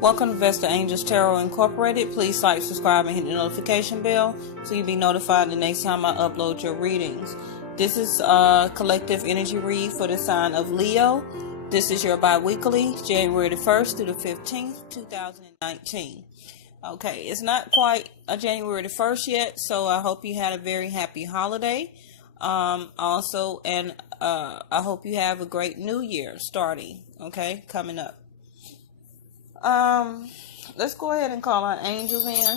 Welcome to Vesta Angels Tarot Incorporated. Please like, subscribe, and hit the notification bell so you'll be notified the next time I upload your readings. This is a collective energy read for the sign of Leo. This is your bi-weekly, January the 1st through the 15th, 2019. Okay, it's not quite a January the 1st yet, so I hope you had a very happy holiday. I hope you have a great new year starting, okay, coming up. Let's go ahead and call our angels in.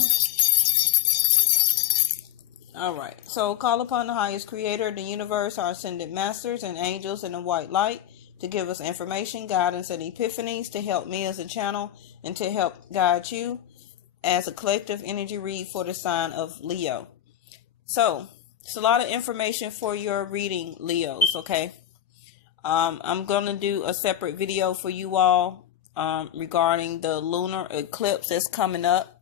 Alright, so call upon the highest creator of the universe, our ascended masters and angels in the white light to give us information, guidance, and epiphanies to help me as a channel and to help guide you as a collective energy read for the sign of Leo. So, it's a lot of information for your reading, Leos, okay? I'm going to do a separate video for you all regarding the lunar eclipse that's coming up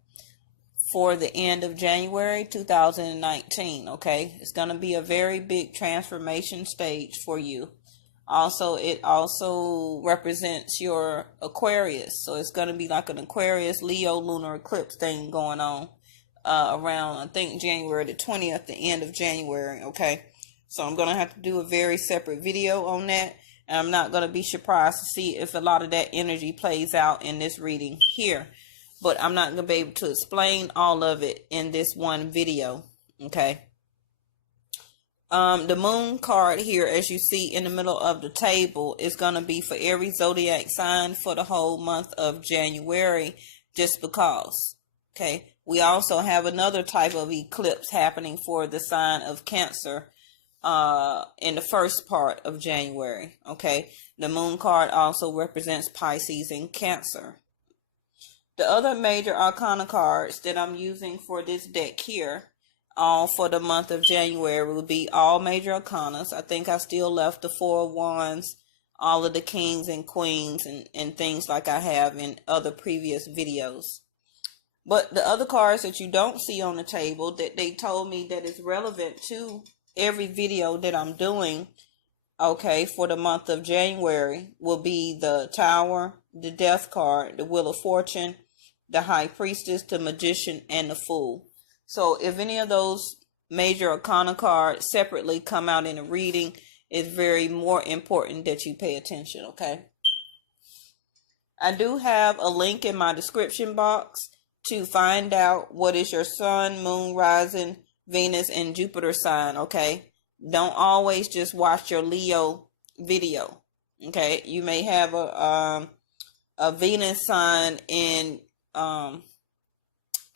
for the end of January 2019. Okay, it's going to be a very big transformation stage for you. Also, it also represents your Aquarius, so it's going to be like an Aquarius Leo lunar eclipse thing going on around, I think, January the 20th, the end of January. Okay, so I'm going to have to do a very separate video on that. And I'm not going to be surprised to see if a lot of that energy plays out in this reading here. But I'm not going to be able to explain all of it in this one video. Okay. The moon card here, as you see in the middle of the table, is going to be for every zodiac sign for the whole month of January, just because. Okay. We also have another type of eclipse happening for the sign of Cancer in the first part of January. Okay, the moon card also represents Pisces and Cancer. The other major arcana cards that I'm using for this deck here, all for the month of January, will be all major arcanas. I think I still left the Four of Wands, all of the kings and queens, and things like I have in other previous videos. But the other cards that you don't see on the table that they told me that is relevant to every video that I'm doing, okay, for the month of January, will be the Tower, the Death card, the Wheel of Fortune, the High Priestess, the Magician, and the Fool. So if any of those major arcana cards separately come out in a reading, it's very more important that you pay attention, okay? I do have a link in my description box to find out what is your sun, moon, rising, Venus, and Jupiter sign, okay? Don't always just watch your Leo video, okay? You may have a Venus sign in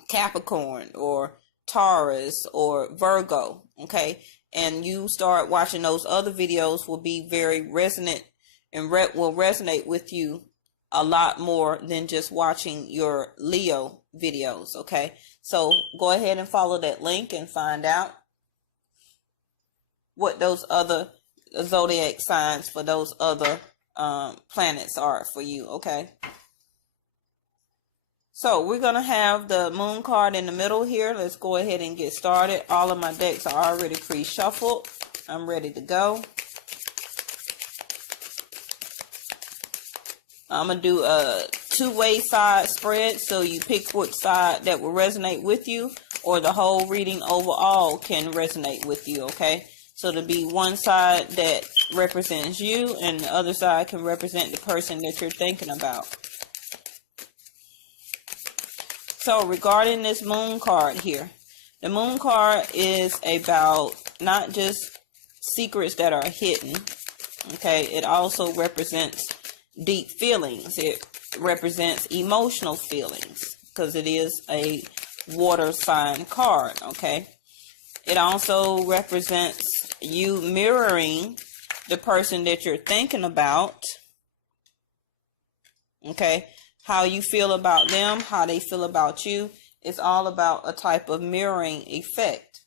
Capricorn or Taurus or Virgo, okay? And you start watching those other videos will be very resonant and will resonate with you a lot more than just watching your Leo videos, okay? So go ahead and follow that link and find out what those other zodiac signs for those other planets are for you, okay? So we're going to have the moon card in the middle here. Let's go ahead and get started. All of my decks are already pre-shuffled. I'm ready to go. I'm going to do a two-way side spread, so you pick which side that will resonate with you, or the whole reading overall can resonate with you, okay? So there'll be one side that represents you, and the other side can represent the person that you're thinking about. So regarding this moon card here, the moon card is about not just secrets that are hidden, okay? It also represents deep feelings. It represents emotional feelings because it is a water sign card, okay? It also represents you mirroring the person that you're thinking about, okay? How you feel about them, how they feel about you. It's all about a type of mirroring effect.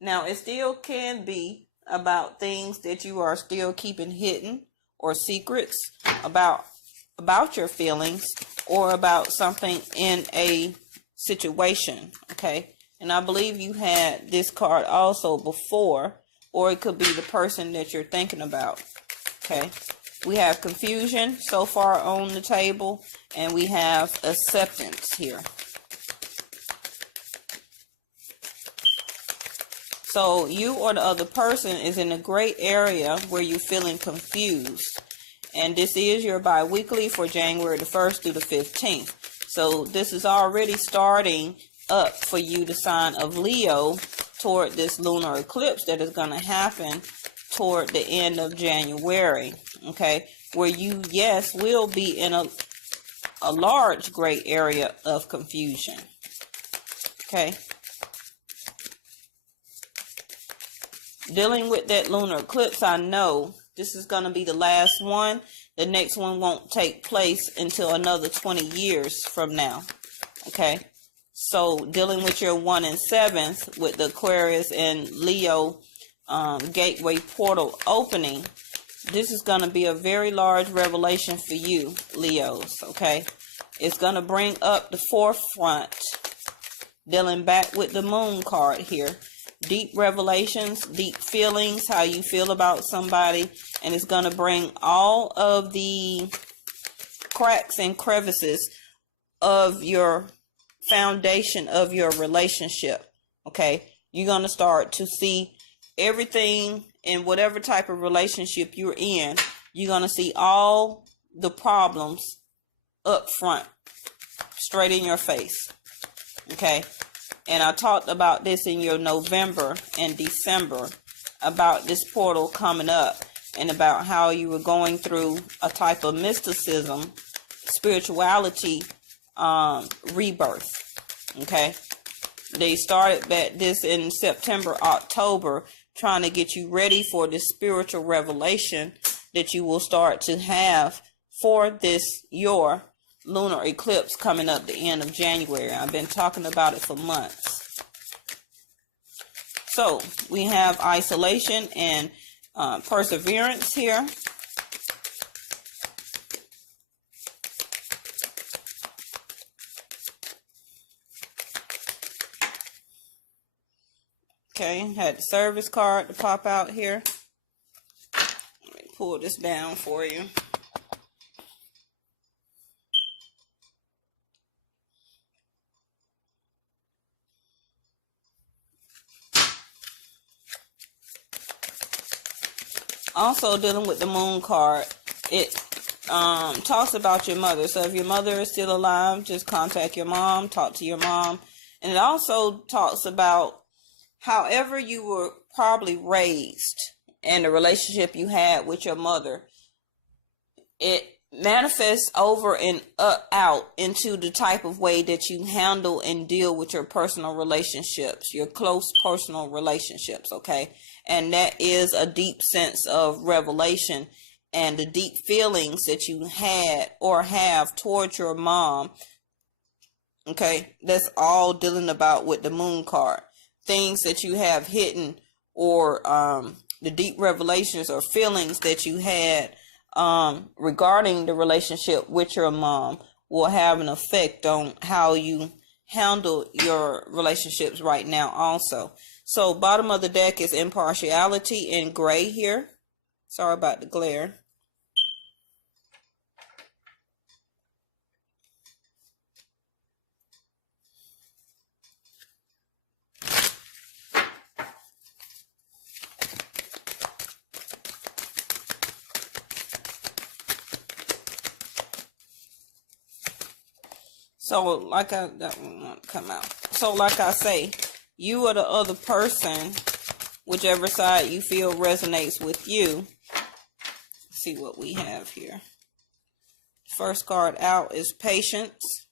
Now, it still can be about things that you are still keeping hidden, or secrets about your feelings, or about something in a situation, okay? And I believe you had this card also before, or it could be the person that you're thinking about, okay? We have confusion so far on the table, and we have acceptance here. So you or the other person is in a great area where you're feeling confused. And this is your bi-weekly for January the 1st through the 15th. So this is already starting up for you, the sign of Leo, toward this lunar eclipse that is going to happen toward the end of January. Okay, where you, yes, will be in a large gray area of confusion. Okay. Dealing with that lunar eclipse, I know this is going to be the last one. The next one won't take place until another 20 years from now. Okay. So dealing with your 1 and 7th with the Aquarius and Leo gateway portal opening, this is going to be a very large revelation for you, Leos. Okay. It's going to bring up the forefront, dealing back with the moon card here. Deep revelations, deep feelings, how you feel about somebody, and it's going to bring all of the cracks and crevices of your foundation of your relationship. Okay, you're going to start to see everything in whatever type of relationship you're in. You're going to see all the problems up front, straight in your face. Okay. And I talked about this in your November and December, about this portal coming up and about how you were going through a type of mysticism, spirituality, rebirth. Okay. They started this in September, October, trying to get you ready for this spiritual revelation that you will start to have for this, your lunar eclipse coming up the end of January. I've been talking about it for months. So we have isolation and perseverance here. Okay, had the service card to pop out here. Let me pull this down for you. Also dealing with the moon card, it talks about your mother. So if your mother is still alive, just contact your mom, talk to your mom. And it also talks about however you were probably raised and the relationship you had with your mother. It manifests over and out into the type of way that you handle and deal with your personal relationships, your close personal relationships, okay? And that is a deep sense of revelation and the deep feelings that you had or have towards your mom, okay? That's all dealing about with the moon card. Things that you have hidden, or the deep revelations or feelings that you had regarding the relationship with your mom will have an effect on how you handle your relationships right now also. So bottom of the deck is impartiality in gray here. Sorry about the glare. So like that one won't come out. So like I say, you or the other person, whichever side you feel resonates with you. Let's see what we have here. First card out is patience.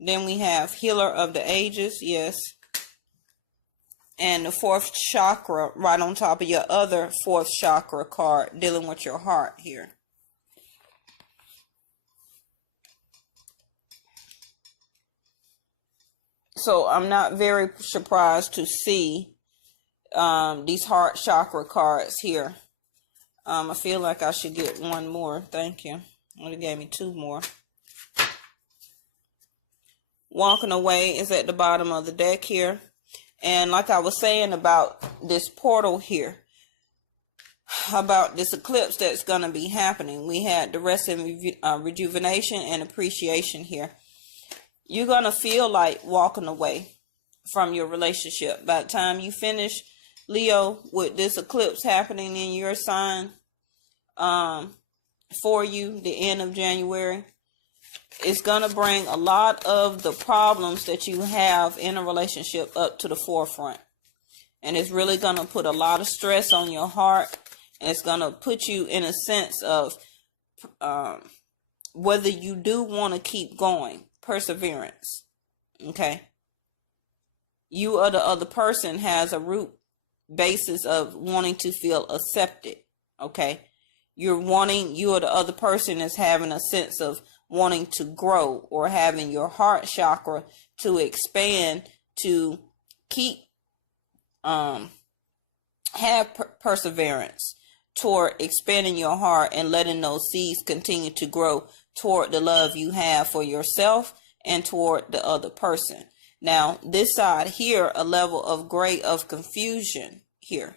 Then we have healer of the ages, yes. And the fourth chakra right on top of your other fourth chakra card, dealing with your heart here. So I'm not very surprised to see these heart chakra cards here. I feel like I should get one more. Thank you. Well, it gave me two more. Walking away is at the bottom of the deck here. And like I was saying about this portal here, about this eclipse that's going to be happening, we had the rest and rejuvenation and appreciation here. You're going to feel like walking away from your relationship. By the time you finish, Leo, with this eclipse happening in your sign for you, the end of January, it's going to bring a lot of the problems that you have in a relationship up to the forefront. And it's really going to put a lot of stress on your heart. And it's going to put you in a sense of whether you do want to keep going. Perseverance. Okay. You or the other person has a root basis of wanting to feel accepted. Okay. You or the other person is having a sense of wanting to grow, or having your heart chakra to expand, to keep have perseverance toward expanding your heart and letting those seeds continue to grow toward the love you have for yourself and toward the other person. Now, this side here, a level of gray of confusion here.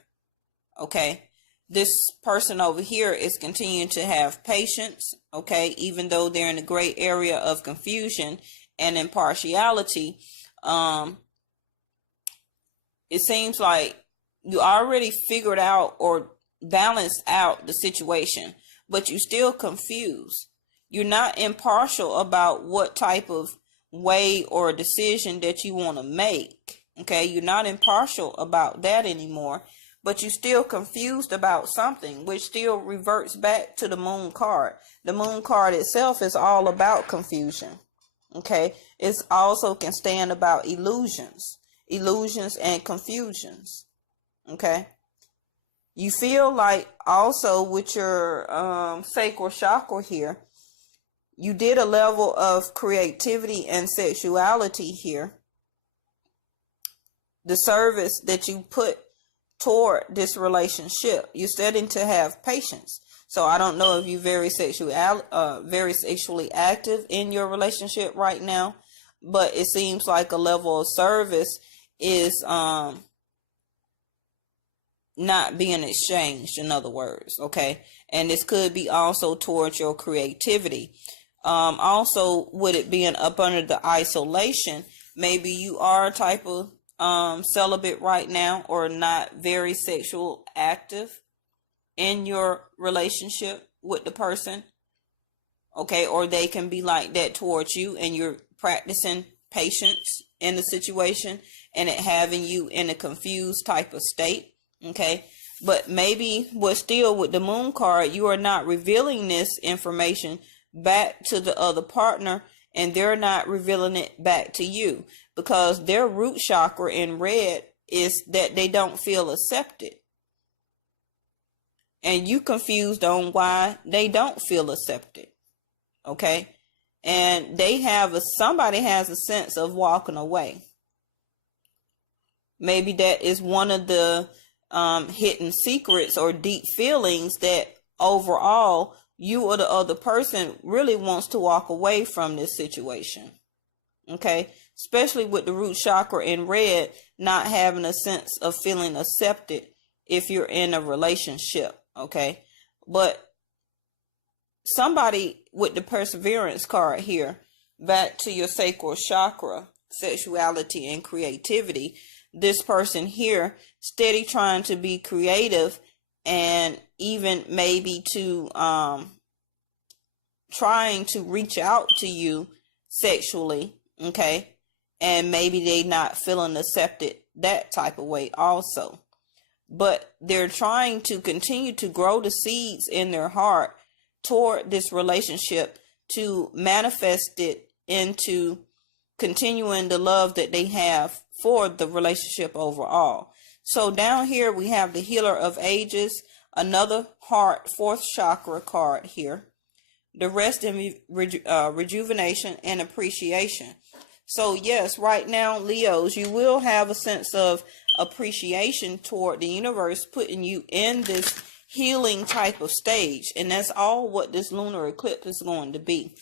Okay. This person over here is continuing to have patience. Okay. Even though they're in the gray area of confusion and impartiality, it seems like you already figured out or balanced out the situation, but you're still confused. You're not impartial about what type of way or decision that you want to make. Okay, you're not impartial about that anymore, but you're still confused about something, which still reverts back to the moon card. The moon card itself is all about confusion. Okay, it also can stand about illusions and confusions. Okay. You feel like also with your sacral chakra here, you did a level of creativity and sexuality here. The service that you put toward this relationship, you're starting to have patience. So I don't know if you're very sexually active in your relationship right now, but it seems like a level of service is not being exchanged, in other words. Okay. And this could be also towards your creativity. Also, with it being up under the isolation, maybe you are a type of celibate right now, or not very sexual active in your relationship with the person. Okay. Or they can be like that towards you, and you're practicing patience in the situation and it having you in a confused type of state. Okay. But maybe still with the moon card, you are not revealing this information back to the other partner, and they're not revealing it back to you, because their root chakra in red is that they don't feel accepted. And you confused on why they don't feel accepted. Okay. And somebody has a sense of walking away. Maybe that is one of the hidden secrets or deep feelings that overall you or the other person really wants to walk away from this situation. Okay. Especially with the root chakra in red, not having a sense of feeling accepted if you're in a relationship. Okay. But somebody with the perseverance card here, back to your sacral chakra, sexuality and creativity, this person here steady trying to be creative, and even maybe to trying to reach out to you sexually. Okay. And maybe they not feeling accepted that type of way also. But they're trying to continue to grow the seeds in their heart toward this relationship, to manifest it into continuing the love that they have for the relationship overall. So down here we have the Healer of Ages, another heart, fourth chakra card here. The rest in rejuvenation and appreciation. So yes, right now, Leos, you will have a sense of appreciation toward the universe putting you in this healing type of stage. And that's all what this lunar eclipse is going to be.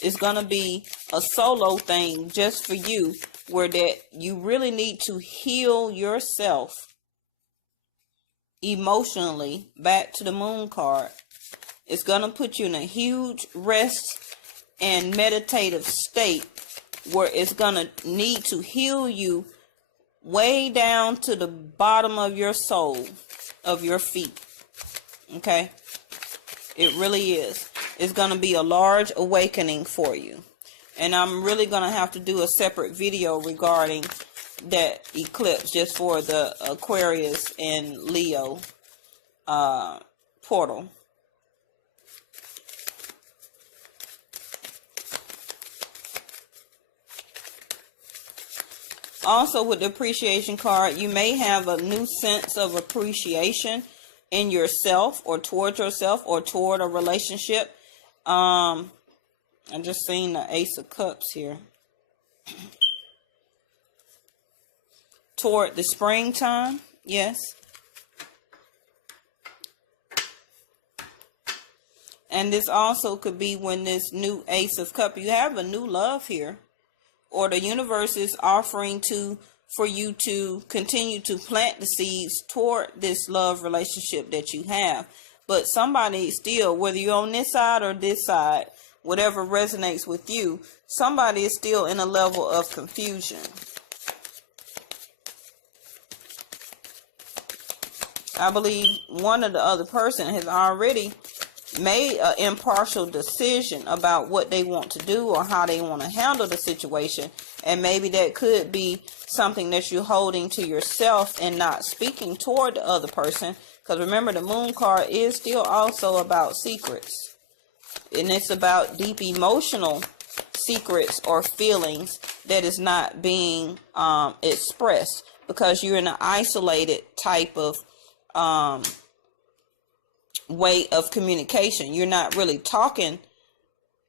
It's going to be a solo thing just for you, where that you really need to heal yourself emotionally. Back to the moon card. It's going to put you in a huge rest and meditative state where it's going to need to heal you way down to the bottom of your soul, of your feet. Okay? It really is. It's going to be a large awakening for you. And I'm really going to have to do a separate video regarding that eclipse, just for the Aquarius and Leo portal. Also, with the appreciation card, you may have a new sense of appreciation in yourself, or toward yourself, or toward a relationship. I just seen the Ace of Cups here. Toward the springtime, yes. And this also could be when this new Ace of Cups, you have a new love here. Or the universe is offering for you to continue to plant the seeds toward this love relationship that you have. But somebody still, whether you're on this side or this side, whatever resonates with you, somebody is still in a level of confusion. I believe one of the other person has already made an impartial decision about what they want to do or how they want to handle the situation. And maybe that could be something that you're holding to yourself and not speaking toward the other person. Because remember, the moon card is still also about secrets. And it's about deep emotional secrets or feelings that is not being expressed, because you're in an isolated type of way of communication. You're not really talking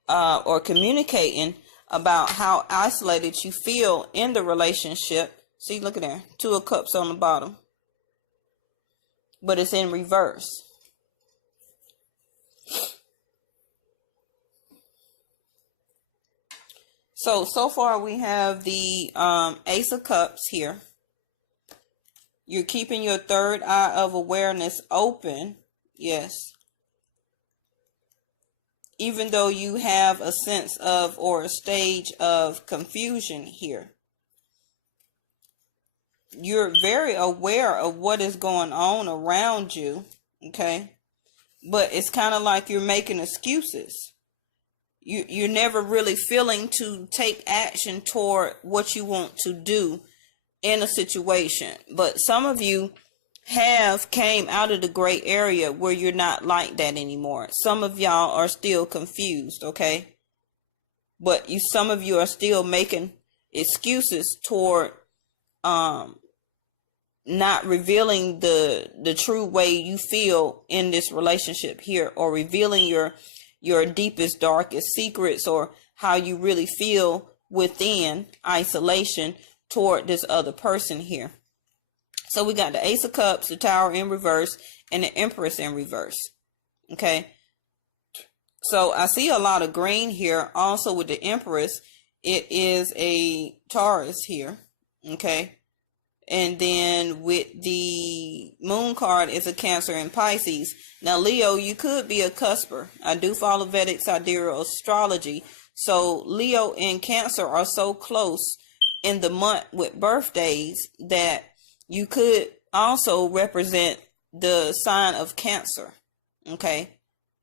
or communicating about how isolated you feel in the relationship. See, look at there, 2 of Cups on the bottom, but it's in reverse. So far we have the Ace of Cups here. You're keeping your third eye of awareness open. Yes. Even though you have a sense of, or a stage of confusion here. You're very aware of what is going on around you. Okay. But it's kind of like you're making excuses. You're never really feeling to take action toward what you want to do in a situation. But some of you have came out of the gray area where you're not like that anymore. Some of y'all are still confused, okay? But some of you are still making excuses toward not revealing the true way you feel in this relationship here, or revealing your deepest, darkest secrets, or how you really feel within isolation toward this other person here. So we got the Ace of Cups, the Tower in reverse, and the Empress in reverse. Okay. So I see a lot of green here. Also with the Empress, it is a Taurus here. Okay. And then with the Moon card is a Cancer and Pisces. Now, Leo, you could be a cusper. I do follow Vedic Astrology. So Leo and Cancer are so close in the month with birthdays that you could also represent the sign of Cancer, okay?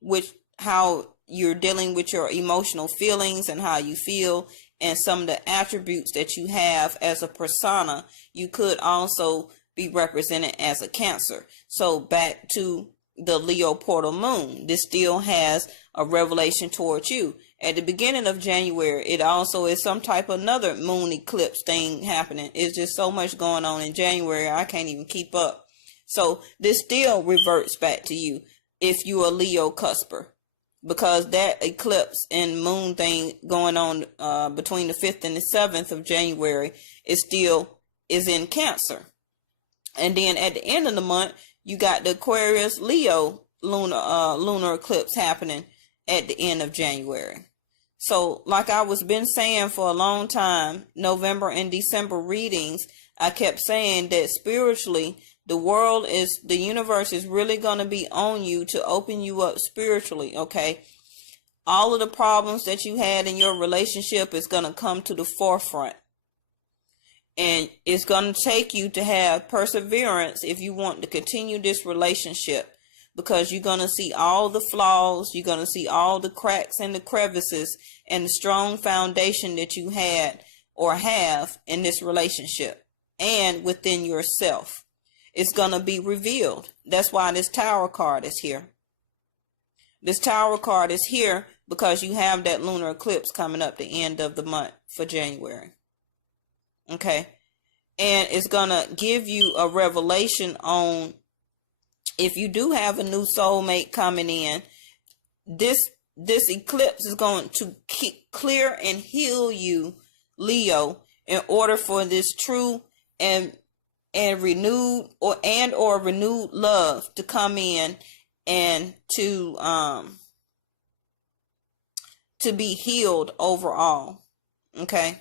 Which, how you're dealing with your emotional feelings and how you feel, and some of the attributes that you have as a persona, you could also be represented as a Cancer. So back to the Leo portal moon, this still has a revelation towards you. At the beginning of January, it also is some type of another moon eclipse thing happening. It's just so much going on in January, I can't even keep up. So this still reverts back to you if you're a Leo cusper, because that eclipse and moon thing going on between the 5th and the 7th of January is in Cancer. And then at the end of the month, you got the Aquarius Leo lunar eclipse happening at the end of January. So like I was been saying for a long time, November and December readings, I kept saying that spiritually, the universe is really going to be on you to open you up spiritually, okay? All of the problems that you had in your relationship is going to come to the forefront. And it's going to take you to have perseverance if you want to continue this relationship, because you're going to see all the flaws, you're going to see all the cracks and the crevices and the strong foundation that you had or have in this relationship and within yourself. It's going to be revealed. That's why this Tower card is here. This Tower card is here because you have that lunar eclipse coming up the end of the month for January. Okay? And it's going to give you a revelation on, if you do have a new soulmate coming in, this eclipse is going to clear and heal you, Leo, in order for this true and renewed or renewed love to come in and to be healed overall. Okay?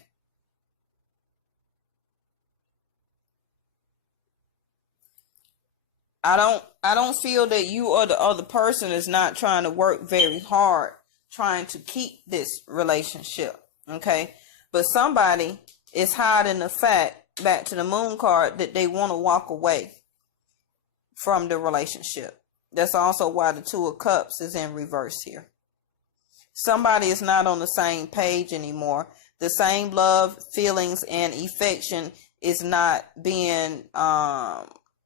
I don't feel that you or the other person is not trying to work very hard trying to keep this relationship, okay? But somebody is hiding the fact, back to the Moon card, that they want to walk away from the relationship. That's also why the Two of Cups is in reverse here. Somebody is not on the same page anymore. The same love, feelings, and affection is not being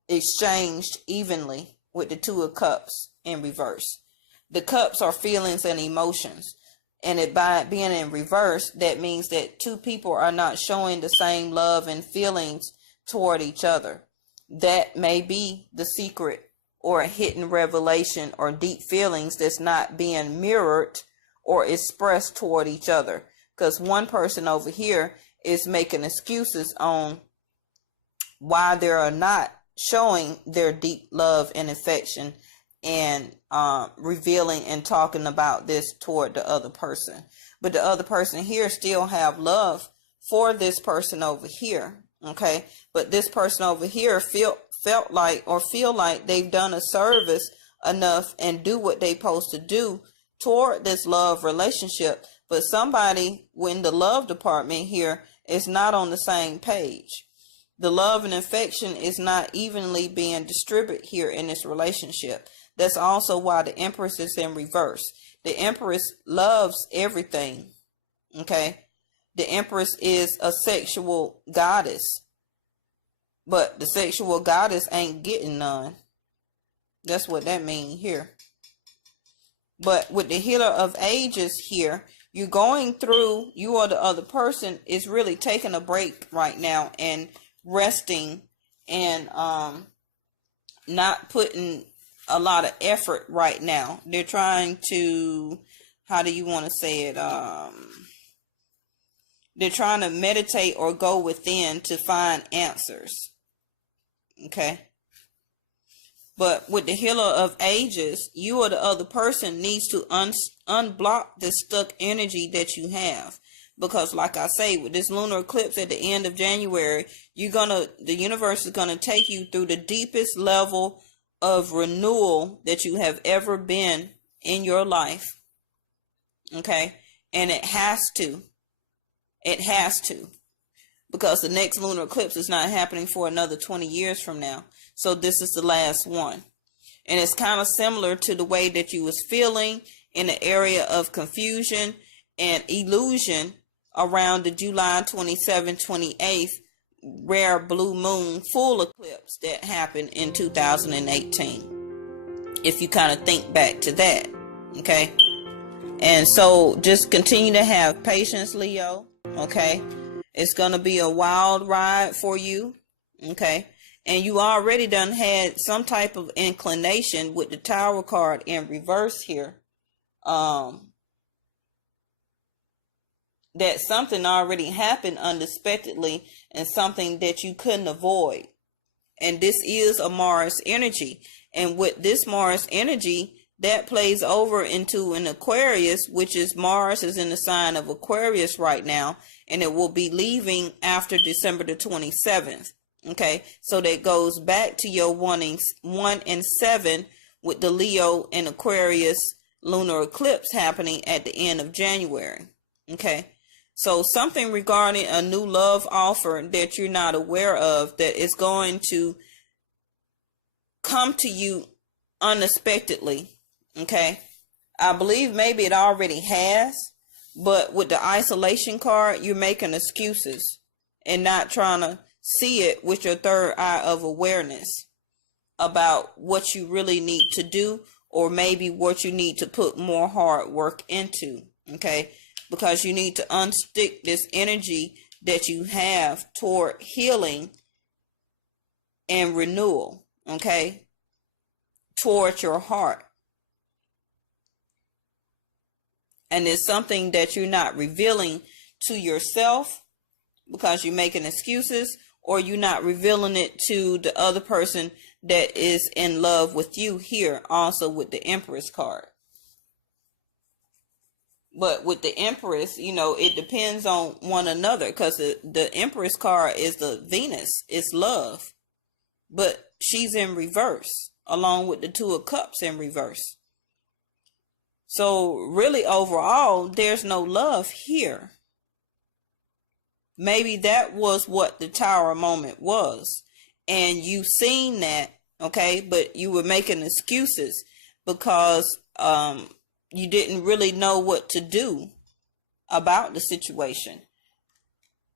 exchanged evenly with the Two of Cups in reverse. The cups are feelings and emotions, and it by being in reverse, that means that two people are not showing the same love and feelings toward each other. That may be the secret or a hidden revelation or deep feelings that's not being mirrored or expressed toward each other, because one person over here is making excuses on why they are not showing their deep love and affection and revealing and talking about this toward the other person. But the other person here still have love for this person over here, okay? But this person over here feel like they've done a service enough and do what they supposed to do toward this love relationship. But somebody in the love department here is not on the same page. The love and affection is not evenly being distributed here in this relationship. That's also why the Empress is in reverse. The Empress loves everything, okay? The Empress is a sexual goddess, but the sexual goddess ain't getting none. That's what that means here. But with the Healer of Ages here, you or the other person is really taking a break right now and resting and not putting a lot of effort right now. They're trying to, how do you want to say it? They're trying to meditate or go within to find answers. Okay? But with the Healer of Ages, you or the other person needs to unblock this stuck energy that you have. Because like I say, with this lunar eclipse at the end of January, the universe is going to take you through the deepest level of renewal that you have ever been in your life. Okay? And it has to. It has to. Because the next lunar eclipse is not happening for another 20 years from now. So this is the last one. And it's kind of similar to the way that you was feeling in the area of confusion and illusion around the July 27th, 28th rare blue moon full eclipse that happened in 2018. If you kind of think back to that, okay? And so just continue to have patience, Leo, okay? It's going to be a wild ride for you, okay? And you already done had some type of inclination with the Tower card in reverse here. That something already happened unexpectedly and something that you couldn't avoid. And this is a Mars energy. And with this Mars energy, that plays over into an Aquarius, which is Mars is in the sign of Aquarius right now, and it will be leaving after December the 27th. Okay, so that goes back to your 1 and 7 with the Leo and Aquarius lunar eclipse happening at the end of January. Okay, so something regarding a new love offer that you're not aware of that is going to come to you unexpectedly. Okay, I believe maybe it already has, but with the isolation card, you're making excuses and not trying to see it with your third eye of awareness about what you really need to do, or maybe what you need to put more hard work into. Okay, because you need to unstick this energy that you have toward healing and renewal. Okay, toward your heart. And it's something that you're not revealing to yourself because you're making excuses, or you're not revealing it to the other person that is in love with you here, also with the Empress card. But with the Empress, you know, it depends on one another, because the Empress card is the Venus, it's love. But she's in reverse, along with the Two of Cups in reverse. So really, overall, there's no love here. Maybe that was what the Tower moment was, and you seen that, okay, but you were making excuses because you didn't really know what to do about the situation.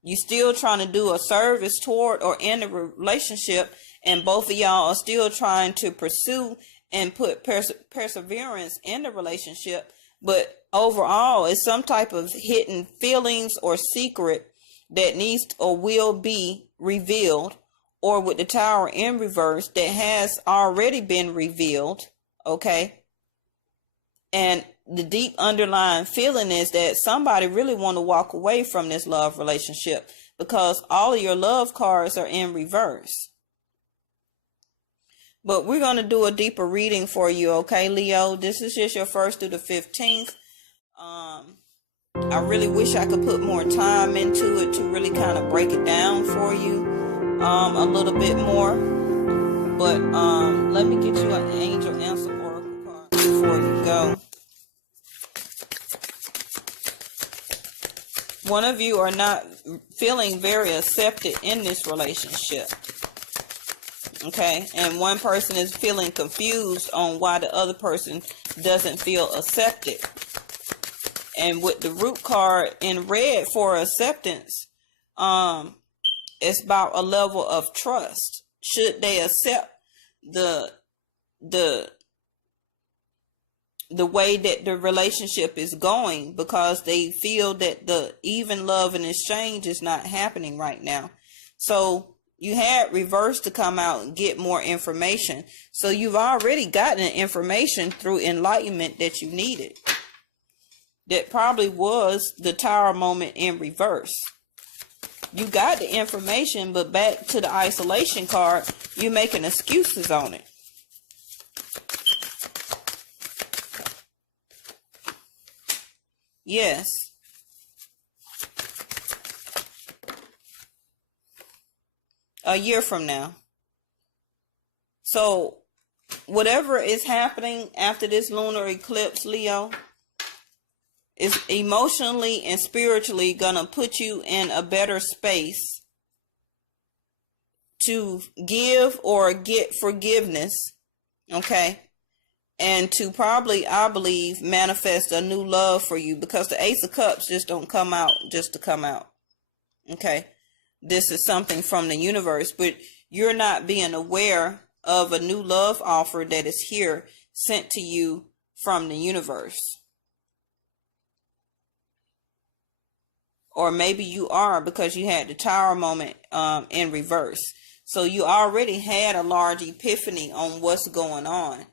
You still trying to do a service toward or in a relationship, and both of y'all are still trying to pursue and put perseverance in the relationship, but overall it's some type of hidden feelings or secret that needs or will be revealed, or with the Tower in reverse, that has already been revealed. Okay, and the deep underlying feeling is that somebody really want to walk away from this love relationship, because all of your love cards are in reverse. But we're going to do a deeper reading for you, okay, Leo? This is just your 1st through the 15th. I really wish I could put more time into it to really kind of break it down for you a little bit more. But let me get you an Angel Answer Oracle card before you go. One of you are not feeling very accepted in this relationship. Okay, and one person is feeling confused on why the other person doesn't feel accepted. And with the Root card in red for acceptance, it's about a level of trust. Should they accept the way that the relationship is going, because they feel that the even love and exchange is not happening right now. So you had reverse to come out and get more information. So you've already gotten information through enlightenment that you needed. That probably was the Tower moment in reverse. You got the information, but back to the isolation card, you're making excuses on it. Yes. A year from now. So whatever is happening after this lunar eclipse, Leo, is emotionally and spiritually gonna put you in a better space to give or get forgiveness, okay, and to probably, I believe, manifest a new love for you, because the Ace of Cups just don't come out just to come out. Okay, this is something from the universe, but you're not being aware of a new love offer that is here, sent to you from the universe. Or maybe you are, because you had the Tower moment in reverse. So you already had a large epiphany on what's going on,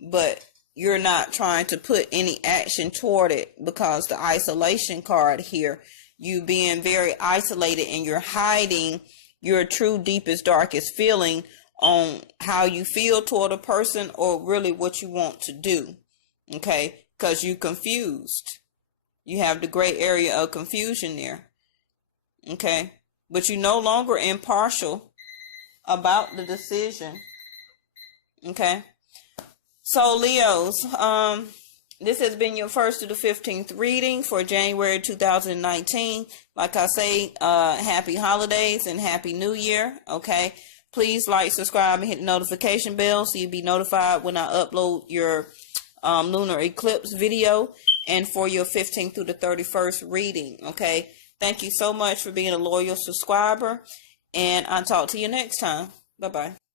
but you're not trying to put any action toward it, because the isolation card here, you being very isolated, and you're hiding your true deepest, darkest feeling on how you feel toward a person, or really what you want to do. Okay, because you confused. You have the gray area of confusion there. Okay, but you're no longer impartial about the decision. Okay, so Leos, this has been your 1st to the 15th reading for January 2019. Like I say, happy holidays and happy new year. Okay, please like, subscribe, and hit the notification bell so you'll be notified when I upload your lunar eclipse video and for your 15th through the 31st reading. Okay, thank you so much for being a loyal subscriber, and I'll talk to you next time. Bye bye.